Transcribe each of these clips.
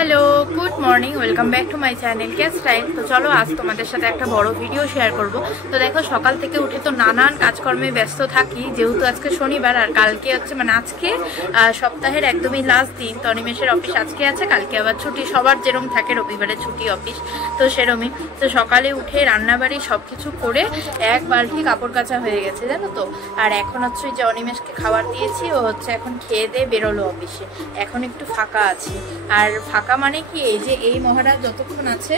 Hello good morning welcome back to my channel cash style. तो चलो आज तुम्हारे साथ एक बड़ भिडियो शेयर करब। तो देखो सकाल থেকে उठे तो नानान काजकर्मे व्यस्त थाकी जेहेतु आज के शनिवार और कल के মানে আজকে সপ্তাহের একদমই লাস্ট দিন। তো অনিমেষের অফিস আজকে আছে, কালকে আবার ছুটি, সবার যেরকম থাকে রবিবারে ছুটি অফিস, তো সেরকমই। তো সকালে উঠে রান্নাবাড়ি সবকিছু করে এক বালতি কাপড় কাচা হয়ে গেছে জানো তো। আর এখন হচ্ছে যে অনিমেষকে খাবার দিয়েছি, ও হচ্ছে এখন খেয়ে দিয়ে বেরোলো অফিসে। এখন একটু ফাঁকা আছে। আর ফাঁকা মানে কি, এই যে এই মহারাজ যতক্ষণ আছে,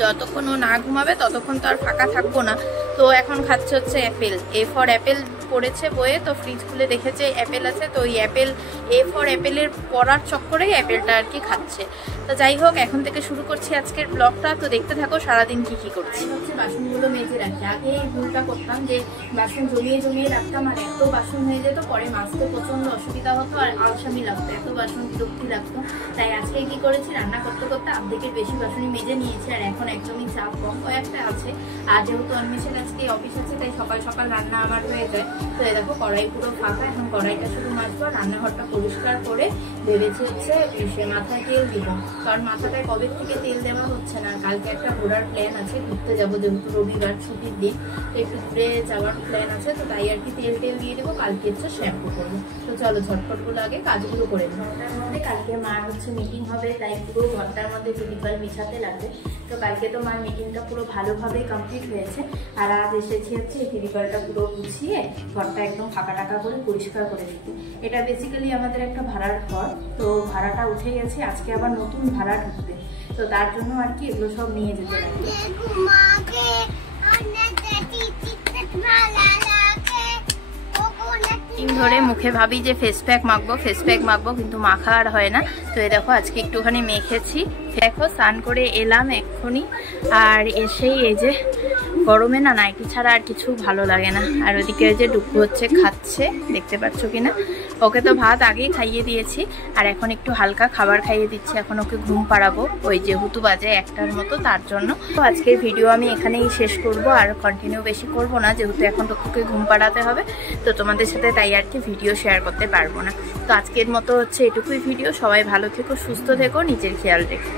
যতক্ষণ ও না ঘুমাবে ততক্ষণ তো আর ফাঁকা থাকবো না। তো এখন খাচ্ছে হচ্ছে অ্যাপেল, এ ফর অ্যাপেল পড়েছে বইয়ে, তো ফ্রিজ খুলে দেখেছে অ্যাপেল আছে, তো ওই অ্যাপেল এ ফর অ্যাপেলের পড়ার চক্করেই অ্যাপেলটা আর কি খাচ্ছে। তো যাই হোক, এখন থেকে শুরু করছি আজকের ব্লগটা। তো দেখতে থাকো সারাদিন কি করছি। হচ্ছে বাসনগুলো মেজে রাখি। আগে এই ভুলটা করতাম যে বাসন জমিয়ে রাখতাম, আর এত বাসন হয়ে যেত, পরে মাজতে প্রচন্ড অসুবিধা হতো আর আলসামি লাগতো, এত বাসন বিরক্তি লাগতো। তাই আজকে কি করেছি, রান্না করতে করতে অর্ধেকের বেশি বাসনই মেজে নিয়েছি। আর এখন একদমই চাপ কম, কয়েকটা আছে। আর যেহেতু অনিমেষের আজকে অফিস আছে, তাই সকাল সকাল রান্না আমার হয়ে যায়। তো এই দেখো কড়াই পুরো ফাঁকা, এখন কড়াইটা শুধু মাজবো। রান্নাঘরটা পরিষ্কার করে ভেবেছি হচ্ছে সে মাথায় তেল দিব, কারণ মাথাটায় কবে থেকে তেল দেওয়া হচ্ছে না। কালকে একটা ঘোরার প্ল্যান আছে, ঘুরতে যাবো, যেহেতু রবিবার ছুটির দিন, একটু ঘুরে যাওয়ার প্ল্যান আছে। তো তাই আর কি তেল দিয়ে দেবো, কালকে হচ্ছে শ্যাম্পু করবো। তো চলো ঝটপটগুলো আগে কাজগুলো করে দেবো। ঘরটার মধ্যে কালকে মার হচ্ছে মিটিং হবে, তাই পুরো ঘরটার মধ্যে টিপিক্যাল বিছাতে লাগবে। তো কালকে তো মার মিটিংটা পুরো ভালোভাবে কমপ্লিট হয়েছে। আর আজ এসেছি হচ্ছে এই টিপিক্যালটা পুরো গুছিয়ে ঘরটা একদম ফাঁকা টাকা করে পরিষ্কার করে দিতে। এটা বেসিক্যালি আমাদের একটা ভাড়ার ঘর, তো ভাড়াটা উঠে গেছে, আজকে আবার নতুন ভাড়া ঢুকবে। তো তার জন্য আর কি এগুলো সব নিয়ে যেতে লাগবে। দিন ধরে মুখে ভাবি যে ফেস প্যাক মাখবো, কিন্তু মাখা আর হয় না। তো এই দেখো আজকে একটুখানি মেখেছি। দেখো স্নান করে এলাম এক্ষুনি, আর এসেই এই যে গরমে না নাইটি ছাড়া আর কিছু ভালো লাগে না। আর ওদিকে ওই যে ডুকু হচ্ছে খাচ্ছে, দেখতে পাচ্ছ কিনা। ওকে তো ভাত আগেই খাইয়ে দিয়েছি, আর এখন একটু হালকা খাবার খাইয়ে দিচ্ছি। এখন ওকে ঘুম পাড়াবো, ওই যেহেতু বাজে 1টার মতো, তার জন্য। তো আজকের ভিডিও আমি এখানেই শেষ করব, আর কন্টিনিউ বেশি করব না, যেহেতু এখন ডুকুকে ঘুম পাড়াতে হবে। তো তোমাদের সাথে তাই আর কি ভিডিও শেয়ার করতে পারবো না। তো আজকের মতো হচ্ছে এটুকুই ভিডিও। সবাই ভালো থেকো, সুস্থ থেকো, নিজের খেয়াল রেখো।